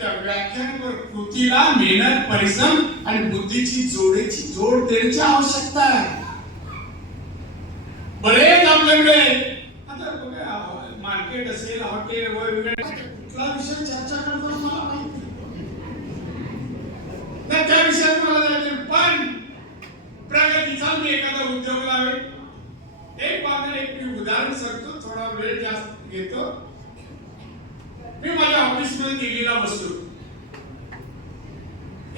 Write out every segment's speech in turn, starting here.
त्या व्याख्यान कृतीला मेहनत परिश्रम आणि बुद्धीची जोडीची जोड देण्याची आवश्यकता आहे. बरेच आपल्याकडे आता बघा मार्केट असेल हॉटेल वगैरे कुठला विषय चर्चा करतो मला माहिती त्या विषयात मला जायचे पण प्रगती चालली एखादा उद्योग लावेल. एक बाजूला एक मी उदाहरण सांगतो थोडा वेळ जास्त घेतो. माझ्या ऑफिसमध्ये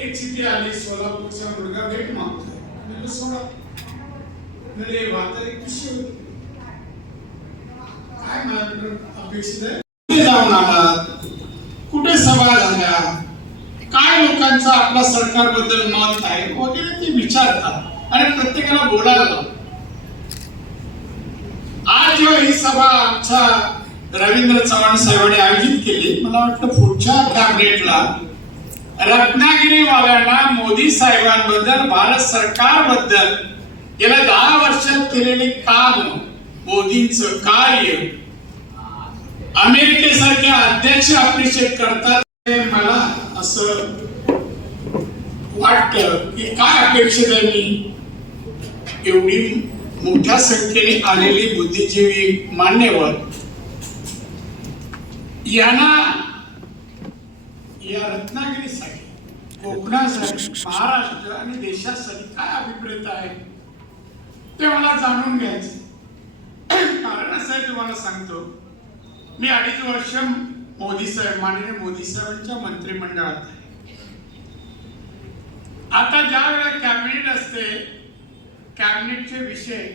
एक चिठी आली सोलापूरचा मुलगा भेट मागतो म्हणलं सोडा. म्हणजे म्हातारी कशी होती काय माझ्याकडे अपेक्षित आहे. कुठे जाऊन आलात? कुठे सभा झाल्या? काय लोकांचा आपल्या सरकारबद्दल मत आहे? वगैरे ते विचारतात. आणि प्रत्येकाला बोलायला लावतात. आज जेव्हा ही सभा आमच्या रवींद्र चव्हाण साहेबांनी आयोजित केली. मला वाटतं पुढच्या कॅबिनेटला रत्नागिरी वाल्यांना मोदी साहेबांबद्दल भारत सरकारबद्दल गेल्या दहा वर्षात केलेले काम मोदींच कार्य अमेरिकेसारखे अध्यक्ष अप्रिशिएट करतात मला असं वाटत की काय अपेक्षित आहे मी एवढी मोठ्या संख्येने आलेली बुद्धिजीवी मान्यवर यांना या रत्नागिरीसाठी कोकणासाठी महाराष्ट्र आणि देशासाठी काय अभिप्रेत आहे ते मला जाणून घ्यायचं कारण असं आहे तुम्हाला सांगतो मी अडीच वर्ष मोदी साहेब माननीय मोदी साहेबांच्या मंत्रिमंडळात आहे. आता ज्या वेळेला कॅबिनेट असते कॅबिनेटचे विषय